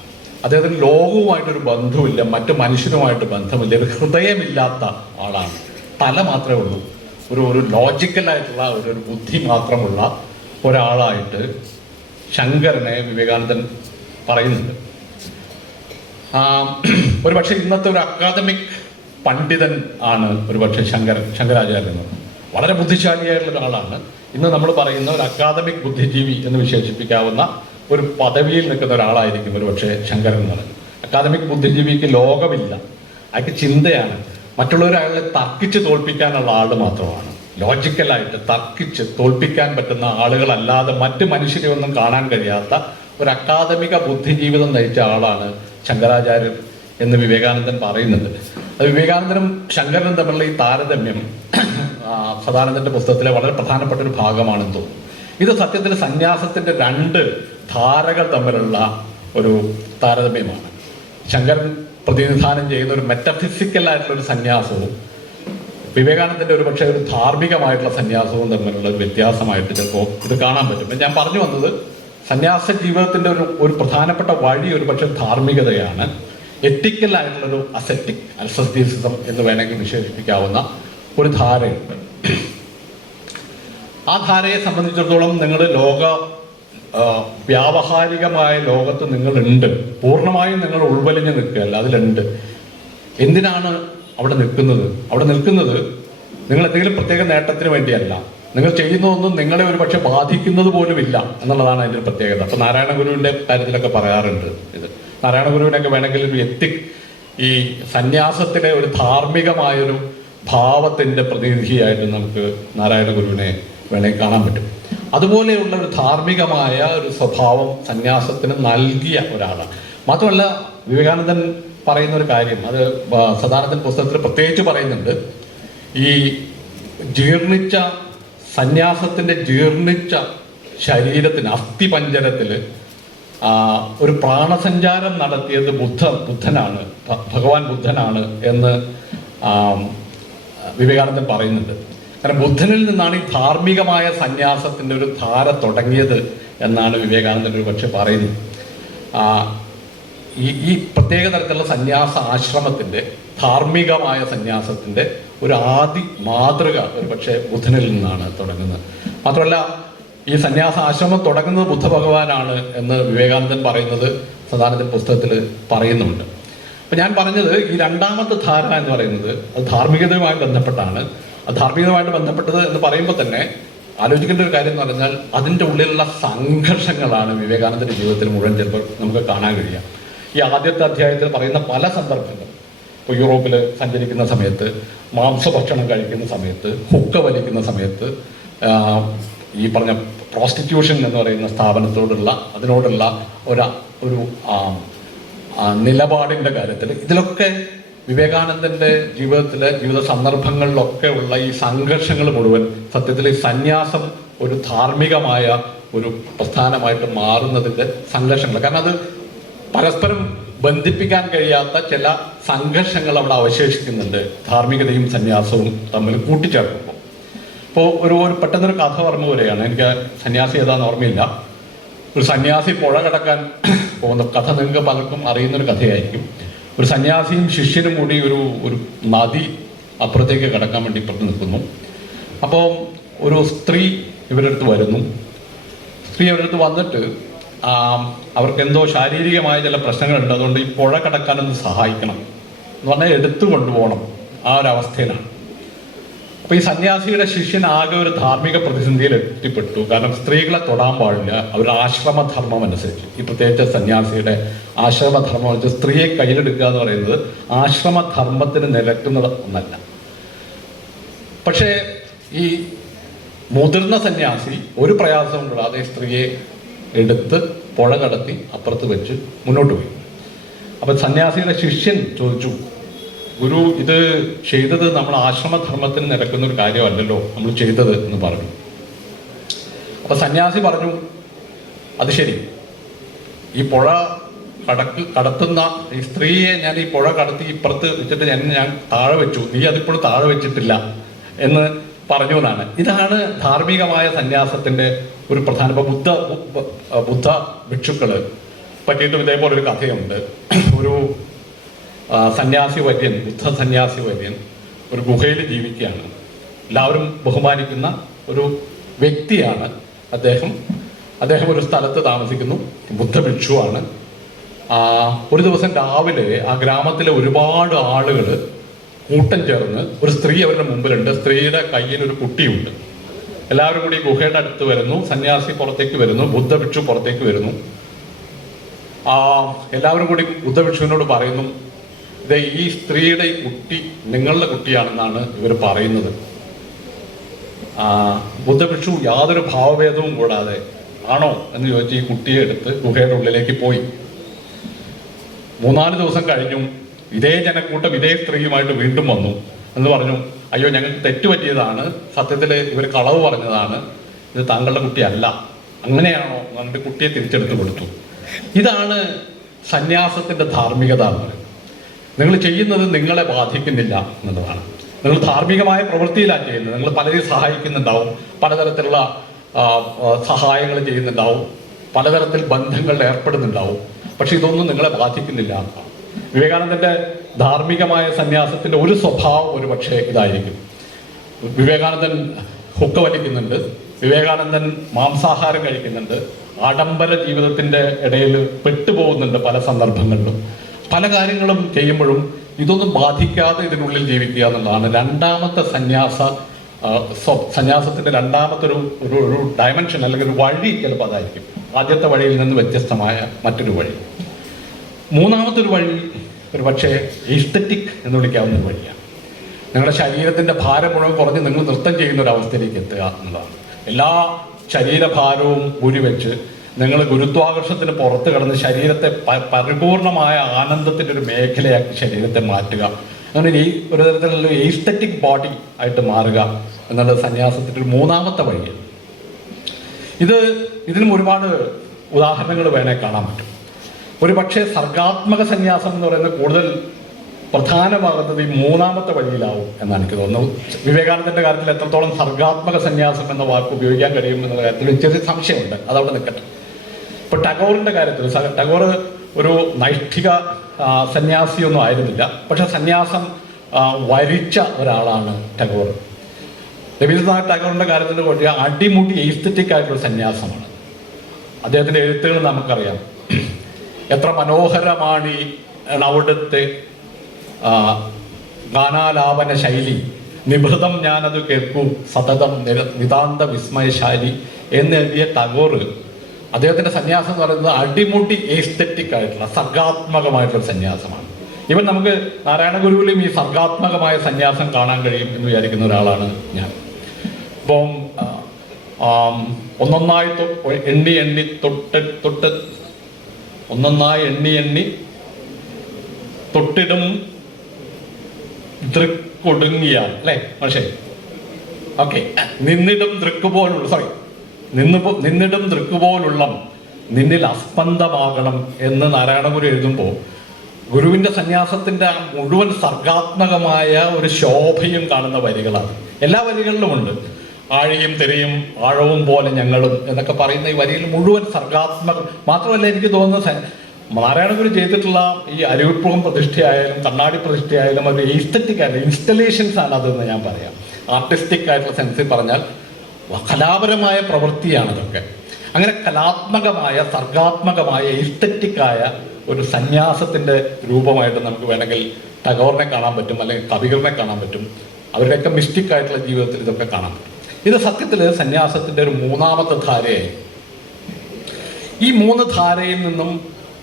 അദ്ദേഹത്തിന് ലോകവുമായിട്ടൊരു ബന്ധമില്ല, മറ്റു മനുഷ്യരുമായിട്ട് ബന്ധമില്ല, ഒരു ഹൃദയമില്ലാത്ത ആളാണ്. തല മാത്രമേ ഉള്ളൂ. ഒരു ലോജിക്കലായിട്ടുള്ള ഒരു ബുദ്ധി മാത്രമുള്ള ഒരാളായിട്ട് ശങ്കരനെ വിവേകാനന്ദൻ പറയുന്നുണ്ട്. ഒരുപക്ഷെ ഇന്നത്തെ ഒരു അക്കാദമിക് പണ്ഡിതൻ ആണ് ഒരുപക്ഷെ ശങ്കരാചാര്യൻ. വളരെ ബുദ്ധിശാലിയായിട്ടുള്ള ഒരാളാണ്. ഇന്ന് നമ്മൾ പറയുന്ന ഒരു അക്കാദമിക് ബുദ്ധിജീവി എന്ന് വിശേഷിപ്പിക്കാവുന്ന ഒരു പദവിയിൽ നിൽക്കുന്ന ഒരാളായിരിക്കും ഒരുപക്ഷെ ശങ്കരൻ എന്ന് പറയുന്നത്. അക്കാദമിക് ബുദ്ധിജീവിക്ക് ലോകമില്ല, അയാൾക്ക് ചിന്തയാണ്. മറ്റുള്ളവരെ അയാളെ തർക്കിച്ച് തോൽപ്പിക്കാനുള്ള ആൾ മാത്രമാണ് ലോജിക്കലായിട്ട് തർക്കിച്ച് തോൽപ്പിക്കാൻ പറ്റുന്ന ആളുകളല്ലാതെ മറ്റ് മനുഷ്യരെ ഒന്നും കാണാൻ കഴിയാത്ത ഒരു അക്കാദമിക ബുദ്ധിജീവിതം നയിച്ച ആളാണ് ശങ്കരാചാര്യർ എന്ന് വിവേകാനന്ദൻ പറയുന്നുണ്ട്. അത് വിവേകാനന്ദനും ശങ്കരനും തമ്മിലുള്ള ഈ താരതമ്യം സദാനന്ദന്റെ പുസ്തകത്തിലെ വളരെ പ്രധാനപ്പെട്ട ഒരു ഭാഗമാണെന്ന് തോന്നുന്നു. ഇത് സത്യത്തിൽ സന്യാസത്തിന്റെ രണ്ട് ധാരകൾ തമ്മിലുള്ള ഒരു താരതമ്യമാണ്. ശങ്കരൻ പ്രതിനിധാനം ചെയ്യുന്ന ഒരു മെറ്റഫിസിക്കൽ ആയിട്ടുള്ള ഒരു സന്യാസവും വിവേകാനന്ദന്റെ ഒരു പക്ഷേ ഒരു ധാർമ്മികമായിട്ടുള്ള സന്യാസവും തമ്മിലുള്ള ഒരു വ്യത്യാസമായിട്ട് ചിലപ്പോൾ ഇത് കാണാൻ പറ്റും. ഞാൻ പറഞ്ഞു വന്നത് സന്യാസ ജീവിതത്തിന്റെ ഒരു പ്രധാനപ്പെട്ട വഴി ഒരു പക്ഷേ ധാർമ്മികതയാണ്. എത്തിക്കൽ ആയിട്ടുള്ളൊരു അസെറ്റിക് അൽസസ്റ്റിസിസം എന്ന് വേണമെങ്കിൽ വിശേഷിപ്പിക്കാവുന്ന ഒരു ധാരയുണ്ട്. ആ ധാരയെ സംബന്ധിച്ചിടത്തോളം നിങ്ങൾ വ്യാവഹാരികമായ ലോകത്ത് നിങ്ങളുണ്ട്, പൂർണ്ണമായും നിങ്ങൾ ഉൾവലിഞ്ഞ് നിൽക്കുകയല്ല, അതിലുണ്ട്. എന്തിനാണ് അവിടെ നിൽക്കുന്നത്? അവിടെ നിൽക്കുന്നത് നിങ്ങൾ എന്തെങ്കിലും പ്രത്യേക നേട്ടത്തിന് വേണ്ടിയല്ല. നിങ്ങൾ ചെയ്യുന്നതൊന്നും നിങ്ങളെ ഒരു പക്ഷെ ബാധിക്കുന്നത് പോലുമില്ല എന്നുള്ളതാണ് അതിൻ്റെ പ്രത്യേകത. അപ്പൊ നാരായണ ഗുരുവിന്റെ കാര്യത്തിലൊക്കെ പറയാറുണ്ട് ഇത്. നാരായണ ഗുരുവിനൊക്കെ വേണമെങ്കിൽ ഒരു ഈ സന്യാസത്തിലെ ഒരു ധാർമ്മികമായൊരു ഭാവത്തിന്റെ പ്രതിനിധിയായിട്ട് നമുക്ക് നാരായണ ഗുരുവിനെ വേണമെങ്കിൽ കാണാൻ പറ്റും. അതുപോലെയുള്ള ഒരു ധാർമ്മികമായ ഒരു സ്വഭാവം സന്യാസത്തിന് നൽകിയ ഒരാളാണ്. മാത്രമല്ല വിവേകാനന്ദൻ പറയുന്ന ഒരു കാര്യം, അത് സദാനന്ദൻ പുസ്തകത്തിൽ പ്രത്യേകിച്ച് പറയുന്നുണ്ട്. ഈ ജീർണിച്ച സന്യാസത്തിന്റെ ജീർണിച്ച ശരീരത്തിന് അസ്ഥിപഞ്ജരത്തിൽ ഒരു പ്രാണസഞ്ചാരം നടത്തിയത് ബുദ്ധനാണ്, ഭഗവാൻ ബുദ്ധനാണ് എന്ന് വിവേകാനന്ദൻ പറയുന്നുണ്ട്. കാരണം ബുദ്ധനിൽ നിന്നാണ് ഈ ധാർമ്മികമായ സന്യാസത്തിന്റെ ഒരു ധാര തുടങ്ങിയത് എന്നാണ് വിവേകാനന്ദൻ ഒരു പക്ഷെ പറയുന്നത്. ഈ പ്രത്യേക തരത്തിലുള്ള സന്യാസ ആശ്രമത്തിന്റെ, ധാർമ്മികമായ സന്യാസത്തിന്റെ ഒരു ആദി മാതൃക ഒരു പക്ഷേ ബുദ്ധനിൽ നിന്നാണ് തുടങ്ങുന്നത്. മാത്രമല്ല ഈ സന്യാസ ആശ്രമം തുടങ്ങുന്നത് ബുദ്ധ ഭഗവാനാണ് എന്ന് വിവേകാനന്ദൻ പറയുന്നത് സദാനന്ദൻ പുസ്തകത്തിൽ പറയുന്നുണ്ട്. അപ്പൊ ഞാൻ പറഞ്ഞത് ഈ രണ്ടാമത്തെ ധാര എന്ന് പറയുന്നത് അത് ധാർമ്മികതയുമായി ബന്ധപ്പെട്ടാണ്. അത് ധാർമ്മികമായിട്ട് ബന്ധപ്പെട്ടത് എന്ന് പറയുമ്പോൾ തന്നെ ആലോചിക്കേണ്ട ഒരു കാര്യം എന്ന് പറഞ്ഞാൽ അതിൻ്റെ ഉള്ളിലുള്ള സംഘർഷങ്ങളാണ് വിവേകാനന്ദന്റെ ജീവിതത്തിൽ മുഴുവൻ ചിലപ്പോൾ നമുക്ക് കാണാൻ കഴിയുക. ഈ ആദ്യത്തെ അധ്യായത്തിൽ പറയുന്ന പല സന്ദർഭങ്ങൾ, ഇപ്പോൾ യൂറോപ്പിൽ സഞ്ചരിക്കുന്ന സമയത്ത്, മാംസഭക്ഷണം കഴിക്കുന്ന സമയത്ത്, ഹുക്ക വലിക്കുന്ന സമയത്ത്, ഈ പറഞ്ഞ പ്രോസ്റ്റിറ്റ്യൂഷൻ എന്ന് പറയുന്ന അതിനോടുള്ള ഒരു നിലപാടിൻ്റെ കാര്യത്തിൽ, ഇതിലൊക്കെ വിവേകാനന്ദന്റെ ജീവിത സന്ദർഭങ്ങളിലൊക്കെ ഉള്ള ഈ സംഘർഷങ്ങൾ മുഴുവൻ സത്യത്തിൽ ഈ സന്യാസം ഒരു ധാർമ്മികമായ ഒരു പ്രസ്ഥാനമായിട്ട് മാറുന്നതിൻ്റെ സംഘർഷങ്ങൾ. കാരണം അത് പരസ്പരം ബന്ധിപ്പിക്കാൻ കഴിയാത്ത ചില സംഘർഷങ്ങൾ അവിടെ അവശേഷിക്കുന്നുണ്ട് ധാർമ്മികതയും സന്യാസവും തമ്മിൽ കൂട്ടിച്ചേർക്കുമ്പോൾ. ഇപ്പോൾ ഒരു പെട്ടെന്നൊരു കഥ ഓർമ്മ വരികയാണ്. എനിക്ക് സന്യാസി ഏതാണെന്ന് ഓർമ്മയില്ല. ഒരു സന്യാസി പുഴ കടക്കാൻ പോകുന്ന കഥ നിങ്ങൾക്ക് പലർക്കും അറിയുന്നൊരു കഥയായിരിക്കും. ഒരു സന്യാസിയും ശിഷ്യനും കൂടി ഒരു നദി അപ്പുറത്തേക്ക് കടക്കാൻ വേണ്ടി ഇപ്പുറത്ത് നിൽക്കുന്നു. അപ്പോൾ ഒരു സ്ത്രീ ഇവരുടെ അടുത്ത് വരുന്നു. സ്ത്രീ അവരുടെ അടുത്ത് വന്നിട്ട് അവർക്ക് എന്തോ ശാരീരികമായ ചില പ്രശ്നങ്ങളുണ്ട്, അതുകൊണ്ട് ഈ പുഴ കടക്കാനൊന്ന് സഹായിക്കണം എന്ന് പറഞ്ഞാൽ എടുത്തു കൊണ്ടുപോകണം. ആ ഒരു അവസ്ഥയിലാണ്. അപ്പൊ ഈ സന്യാസിയുടെ ശിഷ്യൻ ആകെ ഒരു ധാർമ്മിക പ്രതിസന്ധിയിൽ എത്തിപ്പെട്ടു. കാരണം സ്ത്രീകളെ തൊടാൻ പാടില്ല, അവരുടെ ആശ്രമധർമ്മം അനുസരിച്ച്. ഈ പ്രത്യേകിച്ച് സന്യാസിയുടെ ആശ്രമധർമ്മം അനുസരിച്ച് സ്ത്രീയെ കയ്യിലെടുക്കുക എന്ന് പറയുന്നത് ആശ്രമധർമ്മത്തിന് നിരക്കുന്നത് ഒന്നല്ല. പക്ഷേ ഈ മുതിർന്ന സന്യാസി ഒരു പ്രയാസവും കൂടാതെ സ്ത്രീയെ എടുത്ത് പുഴ കടത്തി അപ്പുറത്ത് വെച്ച് മുന്നോട്ട് പോയി. അപ്പം സന്യാസിയുടെ ശിഷ്യൻ ചോദിച്ചു, ഗുരു, ഇത് ചെയ്തത് നമ്മൾ ആശ്രമധർമ്മത്തിന് നിരക്കുന്ന ഒരു കാര്യമല്ലല്ലോ നമ്മൾ ചെയ്തത് എന്ന് പറഞ്ഞു. അപ്പൊ സന്യാസി പറഞ്ഞു, അത് ശരി, ഈ പുഴ കടത്തുന്ന ഈ സ്ത്രീയെ ഞാൻ ഈ പുഴ കടത്തി ഇപ്പുറത്ത് വെച്ചിട്ട് ഞാൻ താഴെ വെച്ചു, നീ അതിപ്പോഴും താഴെ വെച്ചിട്ടില്ല എന്ന് പറഞ്ഞു എന്നാണ്. ഇതാണ് ധാർമ്മികമായ സന്യാസത്തിന്റെ ഒരു പ്രധാന. ബുദ്ധ ഭിക്ഷുക്കള് പറ്റിയിട്ടും ഇതേപോലെ ഒരു കഥയുണ്ട്. ഒരു ബുദ്ധ സന്യാസി വര്യൻ ഒരു ഗുഹയിൽ ജീവിക്കുകയാണ്. എല്ലാവരും ബഹുമാനിക്കുന്ന ഒരു വ്യക്തിയാണ് അദ്ദേഹം ഒരു സ്ഥലത്ത് താമസിക്കുന്നു, ബുദ്ധഭിക്ഷുവാണ്. ഒരു ദിവസം രാവിലെ ആ ഗ്രാമത്തിലെ ഒരുപാട് ആളുകൾ കൂട്ടം ചേർന്ന് ഒരു സ്ത്രീ അവരുടെ മുമ്പിലുണ്ട്. സ്ത്രീയുടെ കയ്യിൽ ഒരു കുട്ടിയുണ്ട്. എല്ലാവരും കൂടി ഗുഹയുടെ അടുത്ത് വരുന്നു. സന്യാസി പുറത്തേക്ക് വരുന്നു, ബുദ്ധഭിക്ഷു പുറത്തേക്ക് വരുന്നു. എല്ലാവരും കൂടി ബുദ്ധഭിക്ഷുവിനോട് പറയുന്നു, ഈ സ്ത്രീയുടെ ഈ കുട്ടി നിങ്ങളുടെ കുട്ടിയാണെന്നാണ് ഇവർ പറയുന്നത്. ബുദ്ധഭിക്ഷു യാതൊരു ഭാവഭേദവും കൂടാതെ ആണോ എന്ന് ചോദിച്ച് ഈ കുട്ടിയെ എടുത്ത് ഗുഹയുടെ ഉള്ളിലേക്ക് പോയി. 3-4 ദിവസം കഴിഞ്ഞു ഇതേ ജനക്കൂട്ടം ഇതേ സ്ത്രീയുമായിട്ട് വീണ്ടും വന്നു എന്ന് പറഞ്ഞു, അയ്യോ ഞങ്ങൾക്ക് തെറ്റുപറ്റിയതാണ്, സത്യത്തിൽ ഇവർ കളവ് പറഞ്ഞതാണ്, ഇത് താങ്കളുടെ കുട്ടിയല്ല, അങ്ങനെയാണോ എന്നിട്ട് കുട്ടിയെ തിരിച്ചെടുത്ത് കൊടുത്തു. ഇതാണ് സന്യാസത്തിൻ്റെ ധാർമ്മികത എന്ന് പറയുന്നത്. നിങ്ങൾ ചെയ്യുന്നത് നിങ്ങളെ ബാധിക്കുന്നില്ല എന്നുള്ളതാണ്. നിങ്ങൾ ധാർമ്മികമായ പ്രവൃത്തിയിലാണ് ചെയ്യുന്നത്. നിങ്ങൾ പലരെയും സഹായിക്കുന്നുണ്ടാവും, പലതരത്തിലുള്ള സഹായങ്ങൾ ചെയ്യുന്നുണ്ടാവും, പലതരത്തിൽ ബന്ധങ്ങളിൽ ഏർപ്പെടുന്നുണ്ടാവും. പക്ഷെ ഇതൊന്നും നിങ്ങളെ ബാധിക്കുന്നില്ല എന്നാണ്. വിവേകാനന്ദന്റെ ധാർമ്മികമായ സന്യാസത്തിന്റെ ഒരു സ്വഭാവം ഒരു പക്ഷേ ഇതായിരിക്കും. വിവേകാനന്ദൻ ഹുക്ക വലിക്കുന്നുണ്ട്, വിവേകാനന്ദൻ മാംസാഹാരം കഴിക്കുന്നുണ്ട്, ആഡംബര ജീവിതത്തിന്റെ ഇടയിൽ പെട്ടുപോകുന്നുണ്ട് പല സന്ദർഭങ്ങളിലും. പല കാര്യങ്ങളും ചെയ്യുമ്പോഴും ഇതൊന്നും ബാധിക്കാതെ ഇതിനുള്ളിൽ ജീവിക്കുക എന്നുള്ളതാണ് രണ്ടാമത്തെ സന്യാസത്തിന്റെ രണ്ടാമത്തെ ഒരു ഡയമെൻഷൻ അല്ലെങ്കിൽ ഒരു വഴി. ചിലപ്പോൾ അതായിരിക്കും ആദ്യത്തെ വഴിയിൽ നിന്ന് വ്യത്യസ്തമായ മറ്റൊരു വഴി. മൂന്നാമത്തെ ഒരു വഴി ഒരു പക്ഷേ എസ്തെറ്റിക് എന്ന് വിളിക്കാവുന്ന ഒരു വഴിയാണ്. നിങ്ങളുടെ ശരീരത്തിന്റെ ഭാരം മുഴുവൻ കുറഞ്ഞ് നിങ്ങൾ നൃത്തം ചെയ്യുന്ന ഒരു അവസ്ഥയിലേക്ക് എത്തുക എന്നുള്ളതാണ്. എല്ലാ ശരീരഭാരവും ഉരുവെച്ച് നിങ്ങൾ ഗുരുത്വാകർഷത്തിന് പുറത്ത് കിടന്ന് ശരീരത്തെ പരിപൂർണമായ ആനന്ദത്തിൻ്റെ ഒരു മേഖലയാക്കി ശരീരത്തെ മാറ്റുക, അങ്ങനെ ഈ ഒരു തരത്തിലുള്ള എസ്തെറ്റിക് ബോഡി ആയിട്ട് മാറുക എന്നുള്ളത് സന്യാസത്തിൻ്റെ ഒരു മൂന്നാമത്തെ വഴിയാണ്. ഇതിനും ഒരുപാട് ഉദാഹരണങ്ങൾ വേണേൽ കാണാൻ പറ്റും. ഒരു പക്ഷേ സർഗാത്മക സന്യാസം എന്ന് പറയുന്നത് കൂടുതൽ പ്രധാനമാകുന്നത് ഈ മൂന്നാമത്തെ വഴിയിലാവും എന്നാണ് എനിക്ക് തോന്നുന്നത്. വിവേകാനന്ദന്റെ കാര്യത്തിൽ എത്രത്തോളം സർഗാത്മക സന്യാസം എന്ന വാക്ക് ഉപയോഗിക്കാൻ കഴിയും എന്നുള്ള കാര്യത്തിൽ ചെറിയ സംശയമുണ്ട്, അതവിടെ നിൽക്കട്ടെ. ഇപ്പൊ ടാഗോറിന്റെ കാര്യത്തിൽ ടാഗോർ ഒരു നൈഷ്ഠിക സന്യാസിയൊന്നും ആയിരുന്നില്ല, പക്ഷെ സന്യാസം വരിച്ച ഒരാളാണ് ടാഗോർ. രവീന്ദ്രനാഥ് ടാഗോറിന്റെ കാര്യത്തിൽ അടിമുടി എസ്തെറ്റിക് ആയിട്ടുള്ള സന്യാസമാണ്. അദ്ദേഹത്തിന്റെ എഴുത്തുകൾ നമുക്കറിയാം. എത്ര മനോഹരമാണ് അവിടുത്തെ ഗാനാലാപന ശൈലി, നിഭൃതം ഞാനത് കേൾക്കൂ സതതം നിതാന്ത വിസ്മയശാലി എന്നെഴുതിയ ടാഗോർ അദ്ദേഹത്തിന്റെ സന്യാസം എന്ന് പറയുന്നത് അടിമുടി എസ്തെറ്റിക് ആയിട്ടുള്ള സർഗാത്മകമായിട്ടുള്ള സന്യാസമാണ്. ഇവൻ നമുക്ക് നാരായണ ഗുരുവിലും ഈ സർഗാത്മകമായ സന്യാസം കാണാൻ കഴിയും എന്ന് വിചാരിക്കുന്ന ഒരാളാണ് ഞാൻ. ഇപ്പം ഒന്നൊന്നായി എണ്ണി തൊട്ടിടും ദൃക്കൊടുങ്ങിയാൽ അല്ലേ പക്ഷേ ഓക്കെ നിന്നിടും ദൃക്കുപോലുള്ള നിന്നിൽ അസ്പന്ദമാകണം എന്ന് നാരായണഗുരു എഴുതുമ്പോൾ ഗുരുവിന്റെ സന്യാസത്തിന്റെ മുഴുവൻ സർഗാത്മകമായ ഒരു ശോഭയും കാണുന്ന വരികളാണ്. എല്ലാ വരികളിലും ഉണ്ട്. ആഴിയും തെരയും ആഴവും പോലെ ഞങ്ങളും എന്നൊക്കെ പറയുന്ന ഈ വരിയിൽ മുഴുവൻ സർഗാത്മകം. മാത്രമല്ല എനിക്ക് തോന്നുന്നത് നാരായണഗുരു ചെയ്തിട്ടുള്ള ഈ അരുവിപ്പുറം പ്രതിഷ്ഠയായാലും കണ്ണാടി പ്രതിഷ്ഠയായാലും അത് എസ്തെറ്റിക് ആയിട്ടുള്ള ഇൻസ്റ്റലേഷൻസ് ആണ് അതെന്ന് ഞാൻ പറയാം. ആർട്ടിസ്റ്റിക് ആയിട്ടുള്ള സെൻസിൽ പറഞ്ഞാൽ കലാപരമായ പ്രവൃത്തിയാണ് ഇതൊക്കെ. അങ്ങനെ കലാത്മകമായ സർഗാത്മകമായ എസ്തെറ്റിക്കായ ഒരു സന്യാസത്തിന്റെ രൂപമായിട്ട് നമുക്ക് വേണമെങ്കിൽ ടാഗോറിനെ കാണാൻ പറ്റും, അല്ലെങ്കിൽ കവികളിനെ കാണാൻ പറ്റും. അവരുടെയൊക്കെ മിസ്റ്റിക് ആയിട്ടുള്ള ജീവിതത്തിൽ ഇതൊക്കെ കാണാൻ പറ്റും. ഇത് സത്യത്തിൽ സന്യാസത്തിന്റെ ഒരു മൂന്നാമത്തെ ധാരയായി. ഈ 3 ധാരയിൽ നിന്നും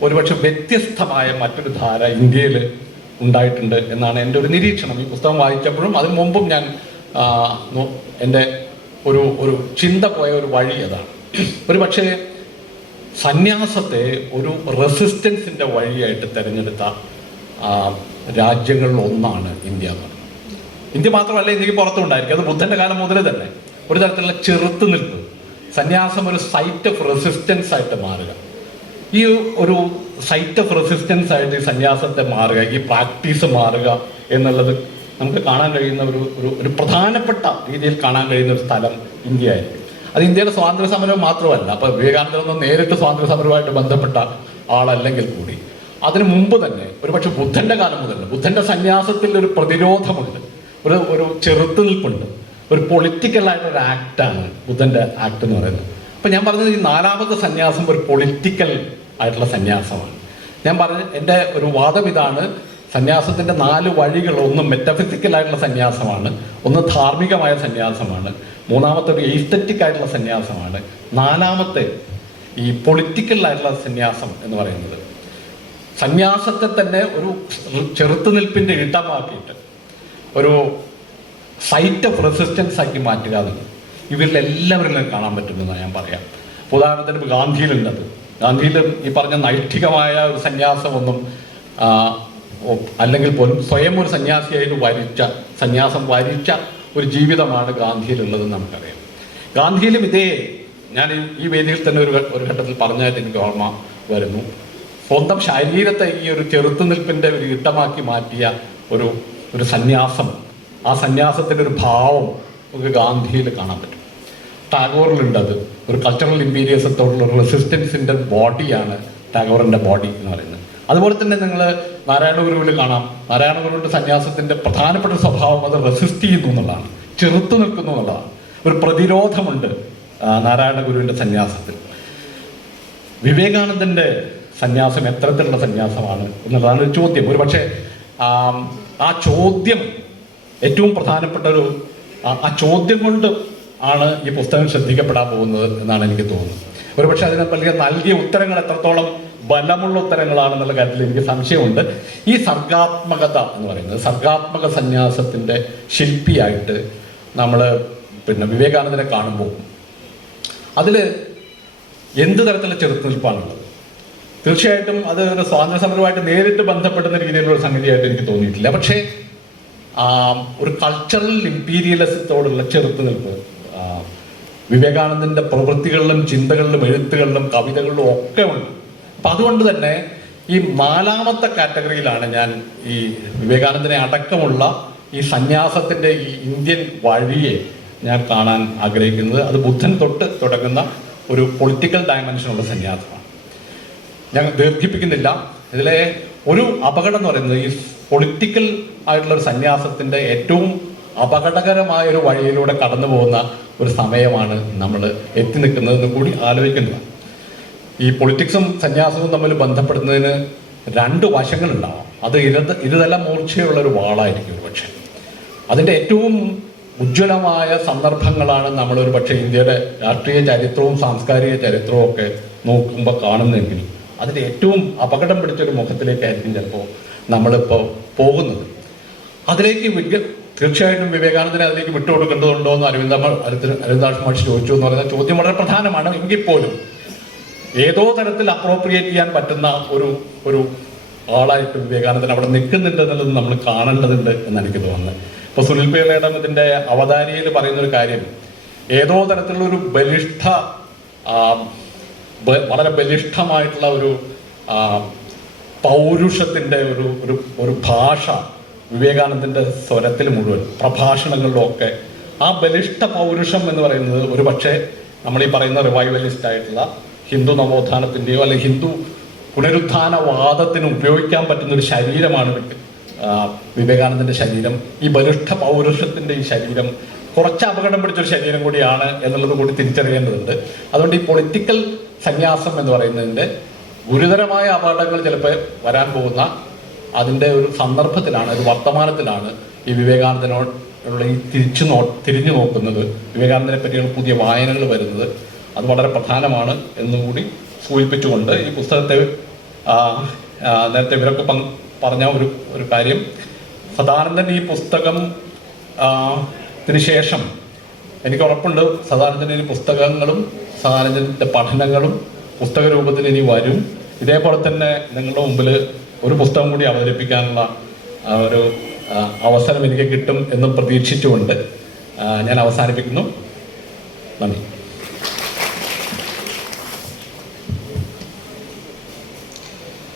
ഒരുപക്ഷെ വ്യത്യസ്തമായ മറ്റൊരു ധാര ഇന്ത്യയിൽ ഉണ്ടായിട്ടുണ്ട് എന്നാണ് എൻ്റെ ഒരു നിരീക്ഷണം. ഈ പുസ്തകം വായിച്ചപ്പോഴും അതിന് മുമ്പും ഞാൻ എൻ്റെ ഒരു ചിന്ത പോയ ഒരു വഴി അതാണ്. ഒരു പക്ഷേ സന്യാസത്തെ ഒരു റെസിസ്റ്റൻസിൻ്റെ വഴിയായിട്ട് തിരഞ്ഞെടുത്ത രാജ്യങ്ങളിൽ ഒന്നാണ് ഇന്ത്യ എന്ന് പറയുന്നത്. ഇന്ത്യ മാത്രമല്ല, ഇന്ത്യക്ക് പുറത്തുണ്ടായിരിക്കും. അത് ബുദ്ധന്റെ കാലം മുതൽ തന്നെ ഒരു തരത്തിലുള്ള ചെറുത്തുനിൽപ്പ്, സന്യാസം ഒരു സൈറ്റ് ഓഫ് റെസിസ്റ്റൻസ് ആയിട്ട് മാറുക. ഈ ഒരു സൈറ്റ് ഓഫ് റെസിസ്റ്റൻസ് ആയിട്ട് ഈ സന്യാസത്തെ മാറുക, ഈ പ്രാക്ടീസ് മാറുക എന്നുള്ളത് നമുക്ക് കാണാൻ കഴിയുന്ന ഒരു പ്രധാനപ്പെട്ട രീതിയിൽ കാണാൻ കഴിയുന്ന ഒരു സ്ഥലം ഇന്ത്യ ആയിരിക്കും. അത് ഇന്ത്യയുടെ സ്വാതന്ത്ര്യ സമരം മാത്രമല്ല. അപ്പൊ വിവേകാനന്ദനൊന്നും നേരിട്ട് സ്വാതന്ത്ര്യ സമരവുമായിട്ട് ബന്ധപ്പെട്ട ആളല്ലെങ്കിൽ കൂടി അതിനു മുമ്പ് തന്നെ ഒരുപക്ഷെ ബുദ്ധന്റെ കാലം മുതൽ ബുദ്ധന്റെ സന്യാസത്തിൽ ഒരു പ്രതിരോധമുണ്ട്, ഒരു ചെറുത്തുനിൽപ്പുണ്ട്, ഒരു പൊളിറ്റിക്കലായിട്ടൊരു ആക്റ്റാണ് ബുദ്ധന്റെ ആക്ട് എന്ന് പറയുന്നത്. അപ്പൊ ഞാൻ പറഞ്ഞത് ഈ 4ാമത്തെ സന്യാസം ഒരു പൊളിറ്റിക്കൽ ആയിട്ടുള്ള സന്യാസമാണ്. ഞാൻ പറഞ്ഞ എൻ്റെ ഒരു വാദം ഇതാണ്: സന്യാസത്തിന്റെ 4 വഴികൾ, ഒന്ന് മെറ്റഫിസിക്കൽ ആയിട്ടുള്ള സന്യാസമാണ്, ഒന്ന് ധാർമ്മികമായ സന്യാസമാണ്, 3ാമത്തെ ഒരു എസ്തെറ്റിക് ആയിട്ടുള്ള സന്യാസമാണ്, 4ാമത്തെ ഈ പൊളിറ്റിക്കൽ ആയിട്ടുള്ള സന്യാസം എന്ന് പറയുന്നത് സന്യാസത്തെ തന്നെ ഒരു ചെറുത്തുനിൽപ്പിന്റെ ഇടമാക്കിയിട്ട് ഒരു സൈറ്റ് ഓഫ് റെസിസ്റ്റൻസ് ആക്കി മാറ്റുക എന്നുള്ളത്. ഇവരിലെല്ലാവരിലും കാണാൻ പറ്റുമെന്ന് ഞാൻ പറയാം. ഉദാഹരണത്തിന് ഗാന്ധിയിലുണ്ടത്. ഗാന്ധിയിൽ ഈ പറഞ്ഞ നൈഷ്ഠികമായ ഒരു സന്യാസമൊന്നും അല്ലെങ്കിൽ പോലും സ്വയം ഒരു സന്യാസിയായിട്ട് സന്യാസം വരിച്ച ഒരു ജീവിതമാണ് ഗാന്ധിയിലുള്ളതെന്ന് നമുക്കറിയാം. ഗാന്ധിയിലും ഇതേ, ഞാൻ ഈ വേദിയിൽ തന്നെ ഒരു ഘട്ടത്തിൽ പറഞ്ഞായിട്ട് എനിക്ക് ഓർമ്മ വരുന്നു. സ്വന്തം ശരീരത്തെ ഈ ഒരു ചെറുത്തുനിൽപ്പിൻ്റെ ഒരു ഇട്ടമാക്കി മാറ്റിയ ഒരു സന്യാസം, ആ സന്യാസത്തിൻ്റെ ഒരു ഭാവം നമുക്ക് ഗാന്ധിയിൽ കാണാൻ പറ്റും. ടാഗോറിലുണ്ടത്. ഒരു കൾച്ചറൽ ഇമ്പീരിയസത്തോടുള്ള ഒരു റെസിസ്റ്റൻസിൻ്റെ ബോഡിയാണ് ടാഗോറിൻ്റെ ബോഡി എന്ന് പറയുന്നത്. അതുപോലെ തന്നെ നിങ്ങൾ നാരായണ ഗുരുവിൽ കാണാം. നാരായണ ഗുരുവിൻ്റെ സന്യാസത്തിൻ്റെ പ്രധാനപ്പെട്ട സ്വഭാവം അത് റെസിസ്റ്റ് ചെയ്യുന്നു എന്നുള്ളതാണ്, ചെറുത്തു നിൽക്കുന്നു എന്നുള്ളതാണ്. ഒരു പ്രതിരോധമുണ്ട് നാരായണ ഗുരുവിൻ്റെ സന്യാസത്തിൽ. വിവേകാനന്ദൻ്റെ സന്യാസം എത്തരത്തിലുള്ള സന്യാസമാണ് എന്നുള്ളതാണ് ഒരു ചോദ്യം. ഒരു പക്ഷേ ആ ചോദ്യം ഏറ്റവും പ്രധാനപ്പെട്ട ആ ചോദ്യം കൊണ്ട് ആണ് ഈ പുസ്തകം ശ്രദ്ധിക്കപ്പെടാൻ പോകുന്നത് എന്നാണ് എനിക്ക് തോന്നുന്നത്. ഒരുപക്ഷെ അതിന് നൽകിയ ഉത്തരങ്ങൾ എത്രത്തോളം ബലമുള്ള ഉത്തരങ്ങളാണെന്നുള്ള കാര്യത്തിൽ എനിക്ക് സംശയമുണ്ട്. ഈ സർഗാത്മകത എന്ന് പറയുന്നത്, സർഗാത്മക സന്യാസത്തിൻ്റെ ശില്പിയായിട്ട് നമ്മൾ വിവേകാനന്ദനെ കാണുമ്പോൾ അതിൽ എന്ത് തരത്തിലുള്ള ചെറുത്തുനിൽപ്പാണുള്ളത്? തീർച്ചയായിട്ടും അത് ഒരു സ്വാതന്ത്ര്യ സമരവുമായിട്ട് നേരിട്ട് ബന്ധപ്പെടുന്ന രീതിയിലുള്ള ഒരു സംഗതിയായിട്ട് എനിക്ക് തോന്നിയിട്ടില്ല. പക്ഷേ ഒരു കൾച്ചറൽ ഇമ്പീരിയലിസത്തോടുള്ള ചെറുത്തുനിൽപ്പ് വിവേകാനന്ദൻ്റെ പ്രവൃത്തികളിലും ചിന്തകളിലും എഴുത്തുകളിലും കവിതകളിലും ഒക്കെ ഉണ്ട്. അപ്പം അതുകൊണ്ട് തന്നെ ഈ 4ാമത്തെ കാറ്റഗറിയിലാണ് ഞാൻ ഈ വിവേകാനന്ദനെ അടക്കമുള്ള ഈ സന്യാസത്തിൻ്റെ ഈ ഇന്ത്യൻ വഴിയെ ഞാൻ കാണാൻ ആഗ്രഹിക്കുന്നത്. അത് ബുദ്ധൻ തൊട്ട് തുടങ്ങുന്ന ഒരു പൊളിറ്റിക്കൽ ഡയമെൻഷനുള്ള സന്യാസമാണ്. ഞാൻ ദീർഘിപ്പിക്കുന്നില്ല. ഇതിലെ ഒരു അപകടം എന്ന് പറയുന്നത് ഈ പൊളിറ്റിക്കൽ ആയിട്ടുള്ള ഒരു സന്യാസത്തിൻ്റെ ഏറ്റവും അപകടകരമായ ഒരു വഴിയിലൂടെ കടന്നു പോകുന്ന ഒരു സമയമാണ് നമ്മൾ എത്തി നിൽക്കുന്നതെന്ന് കൂടി ആലോചിക്കേണ്ടതാണ്. ഈ പൊളിറ്റിക്സും സന്യാസവും തമ്മിൽ ബന്ധപ്പെടുന്നതിന് 2 വശങ്ങളുണ്ടാവും. അത് ഇരുതെല്ലാം മൂർച്ചയുള്ള ഒരു വാളായിരിക്കും ഒരു പക്ഷേ. അതിൻ്റെ ഏറ്റവും ഉജ്ജ്വലമായ സന്ദർഭങ്ങളാണ് നമ്മളൊരു പക്ഷേ ഇന്ത്യയുടെ രാഷ്ട്രീയ ചരിത്രവും സാംസ്കാരിക ചരിത്രവും ഒക്കെ നോക്കുമ്പോൾ കാണുന്നതെങ്കിൽ അതിൻ്റെ ഏറ്റവും അപകടം പിടിച്ചൊരു മുഖത്തിലേക്കായിരിക്കും ചിലപ്പോൾ നമ്മളിപ്പോൾ പോകുന്നത്. അതിലേക്ക് തീർച്ചയായിട്ടും വിവേകാനന്ദനെ അതിലേക്ക് വിട്ടുകൊടുക്കേണ്ടതുണ്ടോ എന്ന് അരവിന്ദാക്ഷ മാഷ് ചോദിച്ചു എന്ന് പറയുന്ന ചോദ്യം വളരെ പ്രധാനമാണ്. എങ്കിൽ പോലും ഏതോ തരത്തിൽ അപ്രോപ്രിയേറ്റ് ചെയ്യാൻ പറ്റുന്ന ഒരു ആളായിട്ട് വിവേകാനന്ദൻ അവിടെ നിൽക്കുന്നുണ്ട് എന്നുള്ളത് നമ്മൾ കാണേണ്ടതുണ്ട് എന്നാണ് എനിക്ക് തോന്നുന്നത്. ഇപ്പോൾ സുനിൽ പിള്ളയുടെ ഇതിൻ്റെ അവതാരികയിൽ പറയുന്നൊരു കാര്യം, ഏതോ തരത്തിലുള്ള ഒരു വളരെ ബലിഷ്ഠമായിട്ടുള്ള ഒരു പൗരുഷത്തിൻ്റെ ഒരു ഭാഷ വിവേകാനന്ദൻ്റെ സ്വരത്തിൽ മുഴുവൻ പ്രഭാഷണങ്ങളിലും ഒക്കെ ആ ബലിഷ്ഠ പൗരുഷം എന്ന് പറയുന്നത് ഒരു പക്ഷേ നമ്മൾ ഈ പറയുന്ന റിവൈവലിസ്റ്റ് ആയിട്ടുള്ള ഹിന്ദു നവോത്ഥാനത്തിൻ്റെയോ അല്ലെങ്കിൽ ഹിന്ദു പുനരുത്ഥാനവാദത്തിന് ഉപയോഗിക്കാൻ പറ്റുന്ന ഒരു ശരീരമാണ് വിവേകാനന്ദൻ്റെ ശരീരം. ഈ ബലിഷ്ഠ പൗരുഷത്തിൻ്റെ ഈ ശരീരം കുറച്ച് അപകടം പിടിച്ചൊരു ശരീരം കൂടിയാണ് എന്നുള്ളത് കൂടി തിരിച്ചറിയേണ്ടതുണ്ട്. അതുകൊണ്ട് ഈ പൊളിറ്റിക്കൽ സന്യാസം എന്ന് പറയുന്നതിൻ്റെ ഗുരുതരമായ അപകടങ്ങൾ ചിലപ്പോൾ വരാൻ പോകുന്ന അതിൻ്റെ ഒരു സന്ദർഭത്തിലാണ്, ഒരു വർത്തമാനത്തിലാണ് ഈ വിവേകാനന്ദനോടുള്ള ഈ തിരിഞ്ഞു നോക്കുന്നത്, വിവേകാനന്ദനെ പറ്റിയുള്ള പുതിയ വായനകൾ വരുന്നത്. അത് വളരെ പ്രധാനമാണ് എന്നുകൂടി സൂചിപ്പിച്ചുകൊണ്ട് ഈ പുസ്തകത്തെ നേരത്തെ ഇവരൊക്കെ പറഞ്ഞ ഒരു കാര്യം, സദാനന്ദൻ ഈ പുസ്തകത്തിന് ശേഷം എനിക്ക് ഉറപ്പുണ്ട് സദാനന്ദൻ ഇനി പുസ്തകങ്ങളും സദാനന്ദൻ്റെ പഠനങ്ങളും പുസ്തക രൂപത്തിൽ ഇനി വരും. ഇതേപോലെ തന്നെ നിങ്ങളുടെ മുമ്പിൽ ഒരു പുസ്തകം കൂടി അവതരിപ്പിക്കാനുള്ള ഒരു അവസരം എനിക്ക് കിട്ടും എന്നും പ്രതീക്ഷിച്ചുകൊണ്ട് ഞാൻ അവസാനിപ്പിക്കുന്നു. നന്ദി.